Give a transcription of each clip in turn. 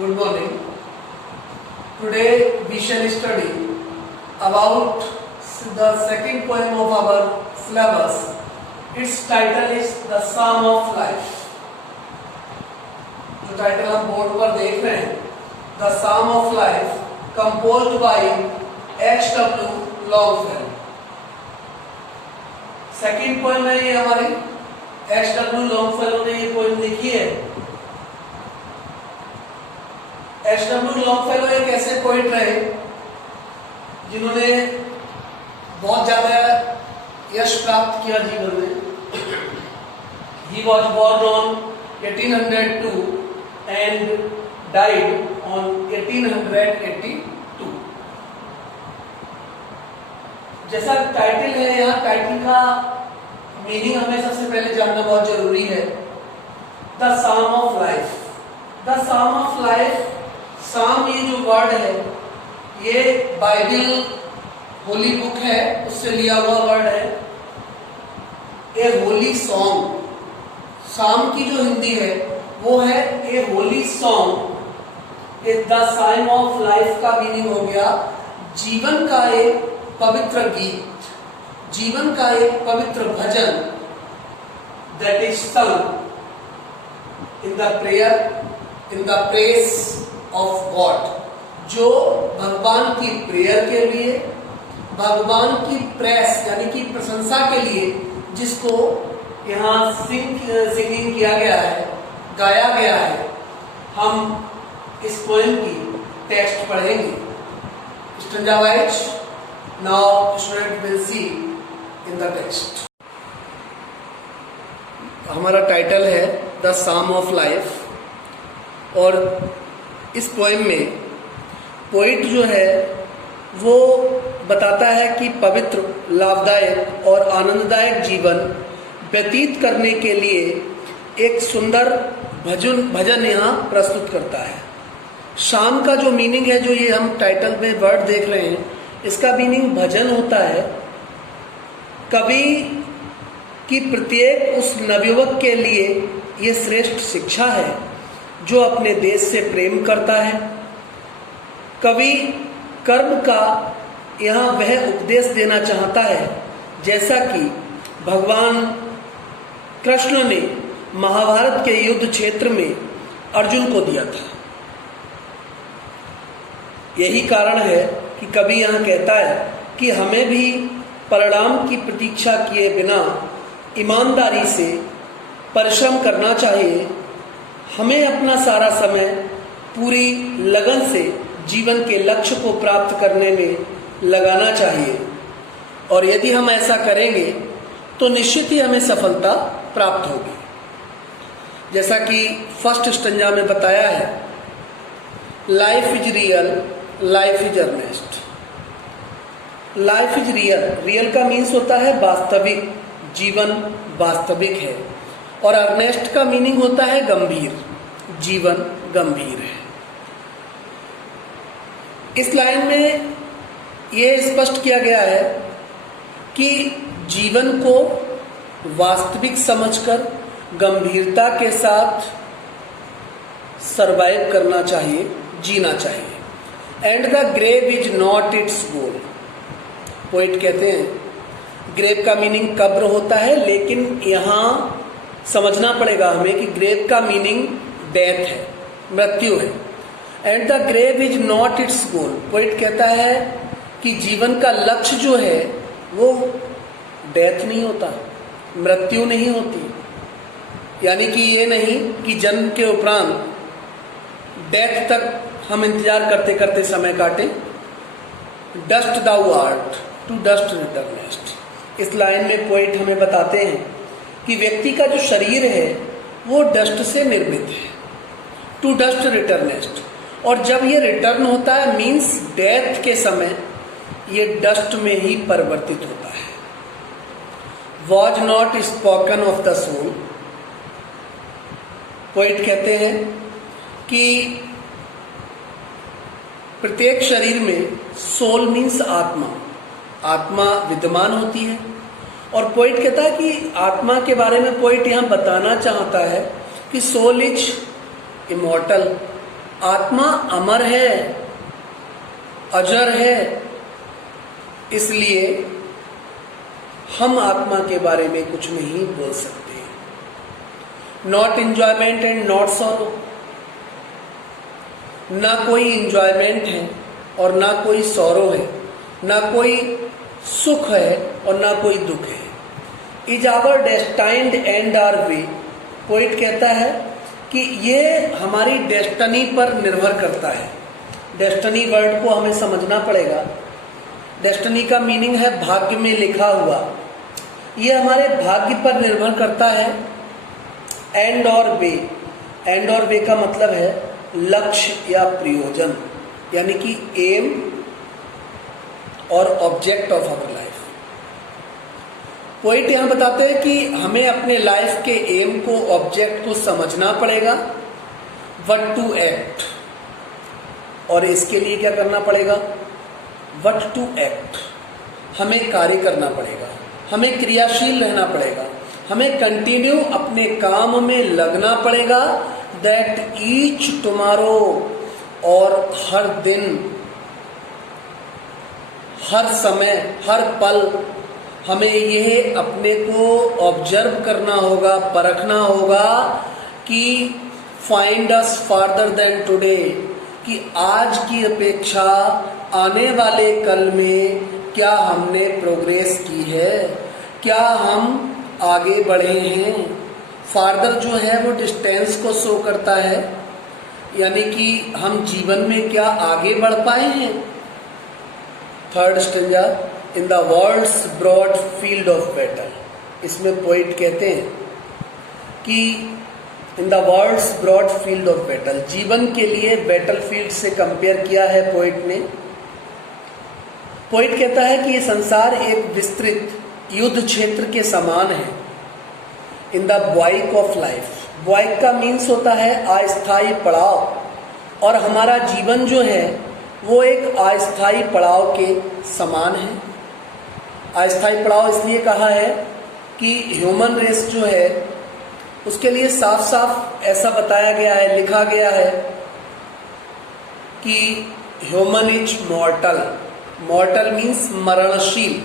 Good morning. Today we shall study about the second poem of our syllabus. Its title is The Psalm of Life. जो title हम board पर देख रहे हैं, The Psalm of Life, composed by H.W. Longfellow. Second poem है ये हमारी, H.W. Longfellow ने ये पोएम लिखी है। H.W. Longfellow एक ऐसे पोइट रहे जिन्होंने बहुत ज्यादा यश प्राप्त किया जीवन में। He was born on 1802 and died on 1882. जैसा टाइटल है, यहाँ टाइटल का मीनिंग हमें सबसे पहले जानना बहुत जरूरी है। The psalm of life, the psalm of life, साम ये जो वर्ड है ये बाइबल होली बुक है उससे लिया हुआ वर्ड है। ए होली सॉन्ग, साम की जो हिंदी है वो है a holy song. The psalm of life का मीनिंग हो गया जीवन का एक पवित्र गीत, जीवन का एक पवित्र भजन, that is sung in the prayer, in the praise of God, जो भगवान की प्रेयर के लिए, भगवान की प्रेस यानी कि प्रशंसा के लिए, जिसको यहाँ सिंगिंग किया गया है, गाया गया है। हम इस पोएम की टेक्स्ट पढ़ेंगे stanza wise. Now student will see in the text. हमारा टाइटल है द साम ऑफ लाइफ और इस पोएम में पोइट जो है वो बताता है कि पवित्र, लाभदायक और आनंददायक जीवन व्यतीत करने के लिए एक सुंदर भजन यहाँ प्रस्तुत करता है। शाम का जो मीनिंग है, जो ये हम टाइटल में वर्ड देख रहे हैं, इसका मीनिंग भजन होता है। कवि की प्रत्येक उस नवयुवक के लिए ये श्रेष्ठ शिक्षा है जो अपने देश से प्रेम करता है। कवि कर्म का यहाँ वह उपदेश देना चाहता है जैसा कि भगवान कृष्ण ने महाभारत के युद्ध क्षेत्र में अर्जुन को दिया था। यही कारण है कि कवि यहाँ कहता है कि हमें भी परिणाम की प्रतीक्षा किए बिना ईमानदारी से परिश्रम करना चाहिए। हमें अपना सारा समय पूरी लगन से जीवन के लक्ष्य को प्राप्त करने में लगाना चाहिए और यदि हम ऐसा करेंगे तो निश्चित ही हमें सफलता प्राप्त होगी। जैसा कि फर्स्ट स्टंजा में बताया है, life is real, life is earnest. Life is real, real का मीन्स होता है वास्तविक, जीवन वास्तविक है, और अर्नेस्ट का मीनिंग होता है गंभीर, जीवन गंभीर है। इस लाइन में यह स्पष्ट किया गया है कि जीवन को वास्तविक समझकर गंभीरता के साथ सरवाइव करना चाहिए, जीना चाहिए। And the grave is not its goal. Poet कहते हैं ग्रेव का मीनिंग कब्र होता है, लेकिन यहाँ समझना पड़ेगा हमें कि ग्रेव का मीनिंग डेथ है, मृत्यु है। And the grave is not its goal. Poet कहता है कि जीवन का लक्ष्य जो है वो डेथ नहीं होता, मृत्यु नहीं होती। यानी कि ये नहीं कि जन्म के उपरांत डेथ तक हम इंतजार करते करते समय काटें। Dust thou art, to dust returnest. इस लाइन में पोइट हमें बताते हैं कि व्यक्ति का जो शरीर है वो डस्ट से निर्मित है, टू डस्ट रिटर्नेस्ट। और जब ये रिटर्न होता है मीन्स डेथ के समय ये डस्ट में ही परिवर्तित होता है। Was not spoken of the soul. Poet कहते हैं कि प्रत्येक शरीर में सोल मीन्स आत्मा, आत्मा विद्यमान होती है। और पोइट कहता है कि आत्मा के बारे में पोइट यहाँ बताना चाहता है कि सोल इज इमॉर्टल, आत्मा अमर है, अजर है, इसलिए हम आत्मा के बारे में कुछ नहीं बोल सकते। Not enjoyment and not sorrow, ना कोई इंजॉयमेंट है और ना कोई सॉरो है, ना कोई सुख है और ना कोई दुख है। Is our destined end or way, poet कहता है कि ये हमारी डेस्टनी पर निर्भर करता है। डेस्टनी वर्ड को हमें समझना पड़ेगा। डेस्टनी का मीनिंग है भाग्य में लिखा हुआ। ये हमारे भाग्य पर निर्भर करता है। एंड और वे, एंड और वे का मतलब है लक्ष्य या प्रयोजन, यानी कि एम और object of our life. Poet यहां बताते हैं कि हमें अपने लाइफ के एम को, ऑब्जेक्ट को समझना पड़ेगा, व्हाट टू एक्ट, और इसके लिए क्या करना पड़ेगा, व्हाट टू एक्ट, हमें कार्य करना पड़ेगा, हमें क्रियाशील रहना पड़ेगा, हमें कंटिन्यू अपने काम में लगना पड़ेगा। दैट ईच टुमारो, और हर दिन, हर समय, हर पल हमें यह अपने को ऑब्जर्व करना होगा, परखना होगा कि find us farther than today, कि आज की अपेक्षा आने वाले कल में क्या हमने प्रोग्रेस की है, क्या हम आगे बढ़े हैं। फार्दर जो है वो डिस्टेंस को शो करता है, यानी कि हम जीवन में क्या आगे बढ़ पाए हैं। Third stanza, in the world's broad field of battle, इसमें पोइट कहते हैं कि in the world's broad field of battle, जीवन के लिए बैटल फील्ड से कंपेयर किया है पोइट ने। पोइट कहता है कि ये संसार एक विस्तृत युद्ध क्षेत्र के समान है। इन द ब्वाइक ऑफ लाइफ, ब्वाइक का मीन्स होता है अस्थायी पड़ाव, और हमारा जीवन जो है वो एक अस्थायी पड़ाव के समान है। अस्थायी पड़ाव इसलिए कहा है कि ह्यूमन रेस जो है उसके लिए साफ साफ ऐसा बताया गया है, लिखा गया है कि human is mortal. Mortal means मरणशील,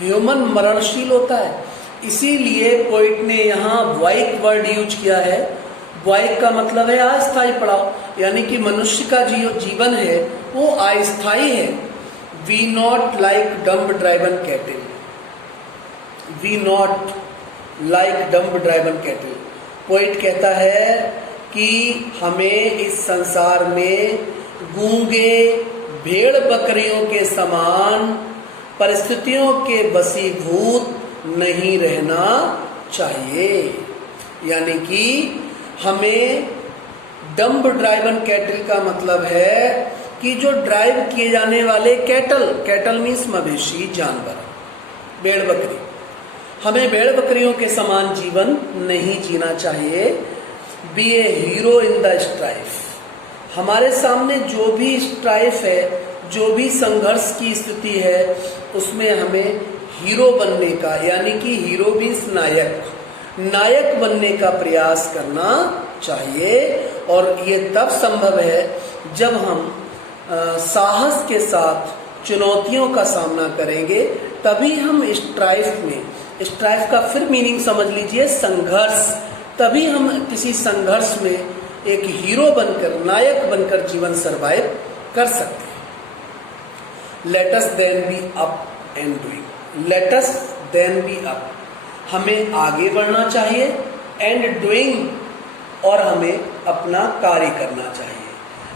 ह्यूमन मरणशील होता है। इसीलिए पोइट ने यहाँ वाइक वर्ड यूज किया है। वाइक का मतलब है अस्थायी पड़ाव, यानी कि मनुष्य का जीवन है वो अस्थायी है। We not like dumb driven cattle, we not like dumb driven cattle. Poet कहता है कि हमें इस संसार में गूंगे भेड़ बकरियों के समान परिस्थितियों के वशीभूत नहीं रहना चाहिए, यानी कि हमें डम्ब ड्राइवन कैटल का मतलब है कि जो ड्राइव किए जाने वाले कैटल, कैटल मीन्स मवेशी, जानवर, भेड़ बकरी, हमें भेड़ बकरियों के समान जीवन नहीं जीना चाहिए। Be a hero in the strife, हमारे सामने जो भी स्ट्राइफ है, जो भी संघर्ष की स्थिति है, उसमें हमें हीरो बनने का, यानी कि हीरो मीन्स नायक, नायक बनने का प्रयास करना चाहिए। और ये तब संभव है जब हम साहस के साथ चुनौतियों का सामना करेंगे, तभी हम स्ट्राइफ में, स्ट्राइफ का फिर मीनिंग समझ लीजिए संघर्ष, तभी हम किसी संघर्ष में एक हीरो बनकर, नायक बनकर जीवन सर्वाइव कर सकते हैं। Let us then be up and doing, let us then be up, हमें आगे बढ़ना चाहिए, एंड डूइंग, और हमें अपना कार्य करना चाहिए।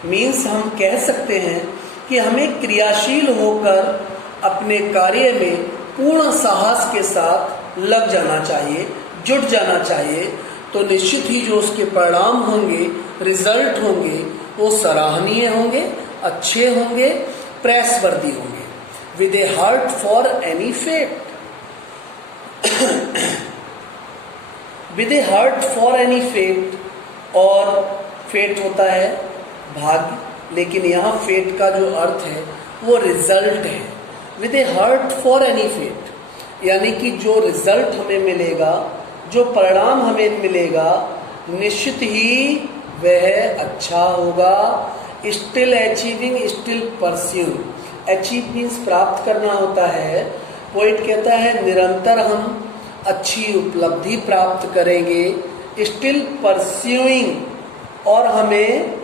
मीन्स हम कह सकते हैं कि हमें क्रियाशील होकर अपने कार्य में पूर्ण साहस के साथ लग जाना चाहिए, जुट जाना चाहिए। तो निश्चित ही जो उसके परिणाम होंगे, रिजल्ट होंगे, वो सराहनीय होंगे, अच्छे होंगे, प्रेसवर्दी होंगे। With a heart for any fate, with a heart for any fate, और फेट होता है भाग्य, लेकिन यहाँ फेट का जो अर्थ है वो रिजल्ट है। With a heart for any fate, यानी कि जो रिजल्ट हमें मिलेगा, जो परिणाम हमें मिलेगा, निश्चित ही वह अच्छा होगा। Still achieving, still pursuing, achieve means प्राप्त करना होता है। पोइट कहता है निरंतर हम अच्छी उपलब्धि प्राप्त करेंगे। स्टिल परस्यूइंग, और हमें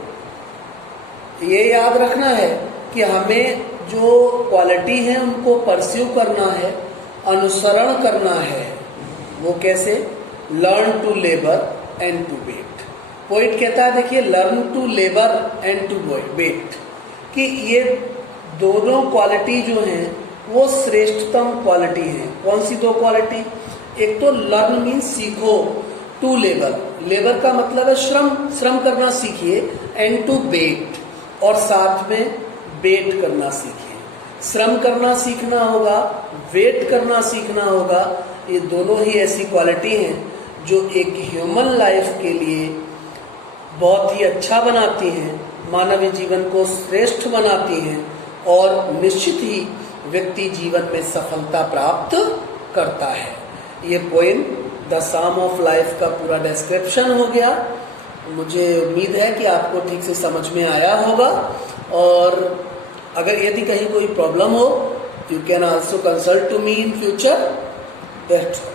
ये याद रखना है कि हमें जो क्वालिटी है उनको परस्यू करना है, अनुसरण करना है। वो कैसे? Learn to labour and to wait. Poet कहता है देखिए learn to labour and to wait, कि ये दोनों क्वालिटी जो हैं वो श्रेष्ठतम क्वालिटी हैं। कौन सी दो क्वालिटी? एक तो लर्न मीन्स सीखो, टू लेबर, लेबर का मतलब है श्रम, श्रम करना सीखिए, एंड टू वेट, और साथ में वेट करना सीखिए। श्रम करना सीखना होगा, वेट करना सीखना होगा। ये दोनों ही ऐसी क्वालिटी हैं जो एक ह्यूमन लाइफ के लिए बहुत ही अच्छा बनाती हैं, मानवीय जीवन को श्रेष्ठ बनाती हैं, और निश्चित ही व्यक्ति जीवन में सफलता प्राप्त करता है। ये poem the psalm of life का पूरा डिस्क्रिप्शन हो गया। मुझे उम्मीद है कि आपको ठीक से समझ में आया होगा, और अगर यदि कहीं कोई प्रॉब्लम हो, you can also consult to me in future. That's all.